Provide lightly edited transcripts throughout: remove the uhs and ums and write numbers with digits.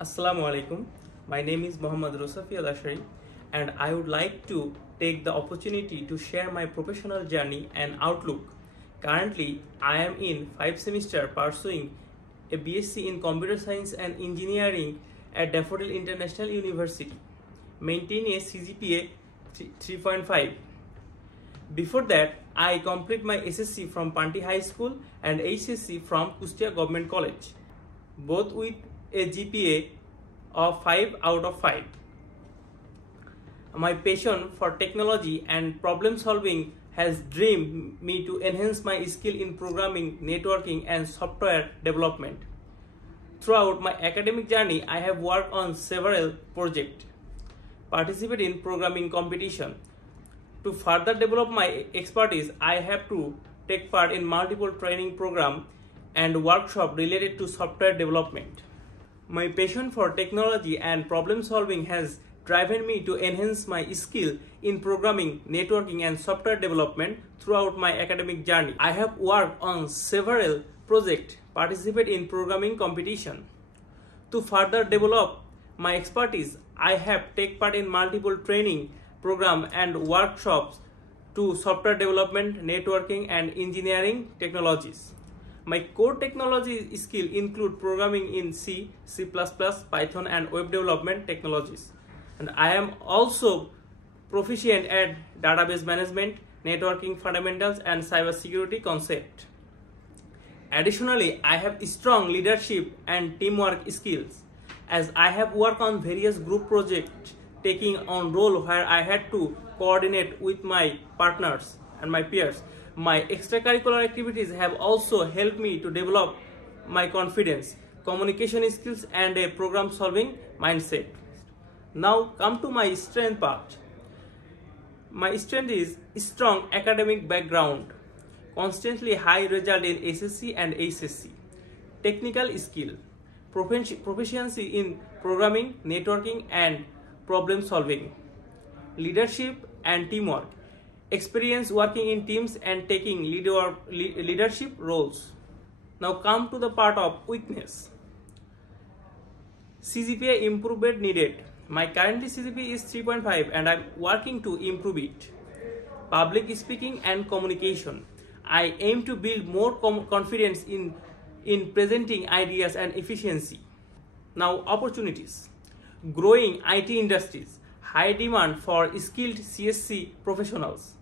Assalamu alaikum. My name is Muhammad Rosafi Al-Ashari and I would like to take the opportunity to share my professional journey and outlook. Currently, I am in 5th semester pursuing a BSc in Computer Science and Engineering at Daffodil International University, maintaining a CGPA 3.5. Before that, I complete my SSC from Panti High School and HSC from Kustia Government College, both with a GPA of 5 out of 5. My passion for technology and problem solving has driven me to enhance my skill in programming, networking and software development. Throughout my academic journey, I have worked on several projects, participated in programming competition. To further develop my expertise, I have to take part in multiple training programs and workshops related to software development. My passion for technology and problem solving has driven me to enhance my skill in programming, networking and software development throughout my academic journey. I have worked on several projects, participated in programming competition. To further develop my expertise, I have taken part in multiple training programs and workshops to software development, networking and engineering technologies. My core technology skill include programming in C, C++, Python and web development technologies. And I am also proficient at database management, networking fundamentals and cybersecurity concept. Additionally, I have strong leadership and teamwork skills as I have worked on various group projects, taking on role where I had to coordinate with my partners and my peers. My extracurricular activities have also helped me to develop my confidence, communication skills and a problem solving mindset. Now come to my strength part. My strength is strong academic background, constantly high result in SSC and HSC, technical skill, proficiency in programming, networking and problem solving, leadership and teamwork, experience working in teams and taking leadership roles. Now come to the part of weakness. CGPA improvement needed. My currently CGPA is 3.5 and I'm working to improve it. Public speaking and communication. I aim to build more confidence in presenting ideas and efficiency. Now opportunities. Growing IT industries, high demand for skilled CSC professionals,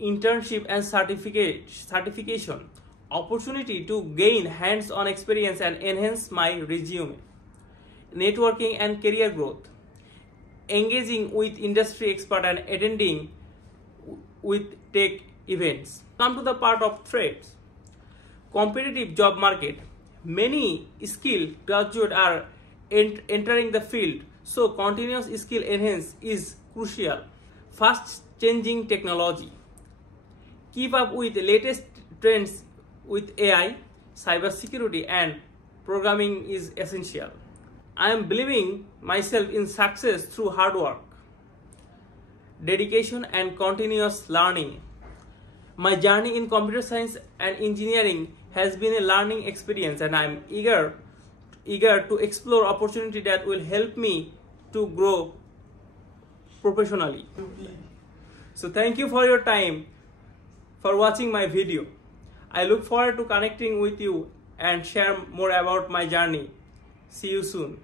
internship and certification, opportunity to gain hands-on experience and enhance my resume, networking and career growth, engaging with industry expert and attending with tech events. Come to the part of threats. Competitive job market. Many skilled graduates are entering the field, so continuous skill enhance is crucial. Fast changing technology. Keep up with the latest trends with AI, cybersecurity and programming is essential. I am believing myself in success through hard work, dedication and continuous learning. My journey in computer science and engineering has been a learning experience and I am eager to explore opportunity that will help me to grow professionally. So thank you for your time, for watching my video. I look forward to connecting with you and share more about my journey. See you soon.